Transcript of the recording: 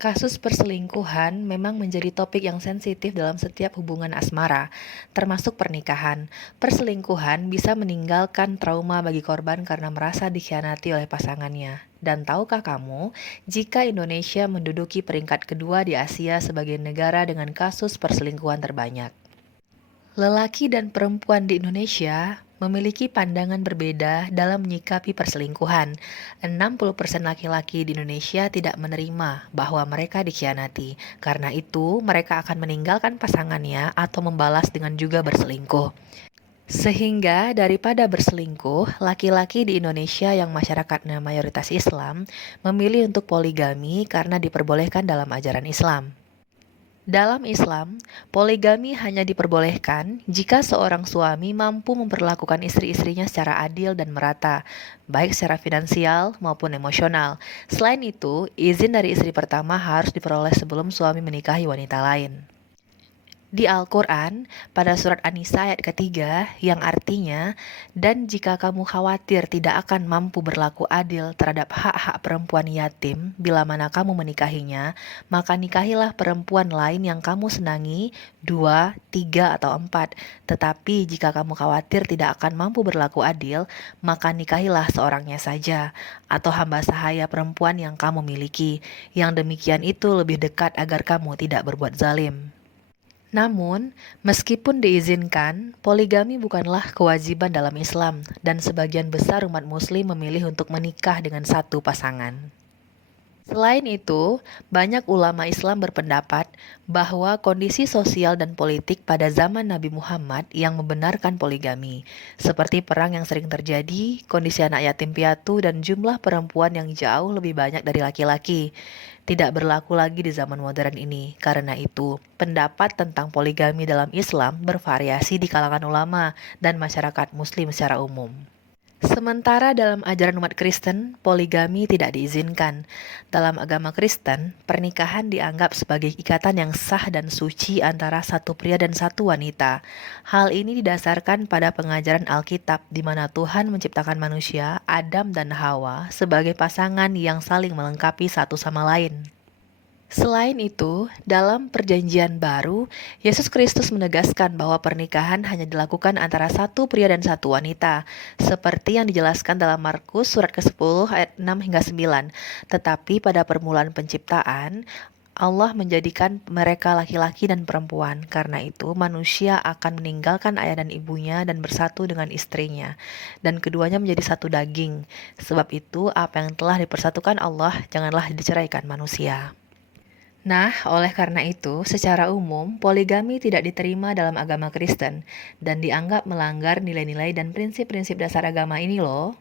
Kasus perselingkuhan memang menjadi topik yang sensitif dalam setiap hubungan asmara, termasuk pernikahan. Perselingkuhan bisa meninggalkan trauma bagi korban karena merasa dikhianati oleh pasangannya. Dan tahukah kamu, jika Indonesia menduduki peringkat kedua di Asia sebagai negara dengan kasus perselingkuhan terbanyak? Lelaki dan perempuan di Indonesia memiliki pandangan berbeda dalam menyikapi perselingkuhan. 60% laki-laki di Indonesia tidak menerima bahwa mereka dikhianati. Karena itu, mereka akan meninggalkan pasangannya atau membalas dengan juga berselingkuh. Sehingga daripada berselingkuh, laki-laki di Indonesia yang masyarakatnya mayoritas Islam memilih untuk poligami karena diperbolehkan dalam ajaran Islam. Dalam Islam, poligami hanya diperbolehkan jika seorang suami mampu memperlakukan istri-istrinya secara adil dan merata, baik secara finansial maupun emosional. Selain itu, izin dari istri pertama harus diperoleh sebelum suami menikahi wanita lain. Di Al-Quran, pada surat An-Nisa ayat ketiga, yang artinya, dan jika kamu khawatir tidak akan mampu berlaku adil terhadap hak-hak perempuan yatim, bila mana kamu menikahinya, maka nikahilah perempuan lain yang kamu senangi, 2, 3, atau 4. Tetapi jika kamu khawatir tidak akan mampu berlaku adil, maka nikahilah seorangnya saja, atau hamba sahaya perempuan yang kamu miliki. Yang demikian itu lebih dekat agar kamu tidak berbuat zalim. Namun, meskipun diizinkan, poligami bukanlah kewajiban dalam Islam, dan sebagian besar umat Muslim memilih untuk menikah dengan satu pasangan. Selain itu, banyak ulama Islam berpendapat bahwa kondisi sosial dan politik pada zaman Nabi Muhammad yang membenarkan poligami, seperti perang yang sering terjadi, kondisi anak yatim piatu, dan jumlah perempuan yang jauh lebih banyak dari laki-laki, tidak berlaku lagi di zaman modern ini. Karena itu, pendapat tentang poligami dalam Islam bervariasi di kalangan ulama dan masyarakat Muslim secara umum. Sementara dalam ajaran umat Kristen, poligami tidak diizinkan. Dalam agama Kristen, pernikahan dianggap sebagai ikatan yang sah dan suci antara satu pria dan satu wanita. Hal ini didasarkan pada pengajaran Alkitab di mana Tuhan menciptakan manusia, Adam dan Hawa, sebagai pasangan yang saling melengkapi satu sama lain. Selain itu, dalam Perjanjian Baru, Yesus Kristus menegaskan bahwa pernikahan hanya dilakukan antara satu pria dan satu wanita, seperti yang dijelaskan dalam Markus surat ke-10 ayat 6 hingga 9. Tetapi pada permulaan penciptaan, Allah menjadikan mereka laki-laki dan perempuan. Karena itu, manusia akan meninggalkan ayah dan ibunya dan bersatu dengan istrinya, dan keduanya menjadi satu daging. Sebab itu, apa yang telah dipersatukan Allah, janganlah diceraikan manusia. Nah, oleh karena itu, secara umum, poligami tidak diterima dalam agama Kristen dan dianggap melanggar nilai-nilai dan prinsip-prinsip dasar agama ini loh.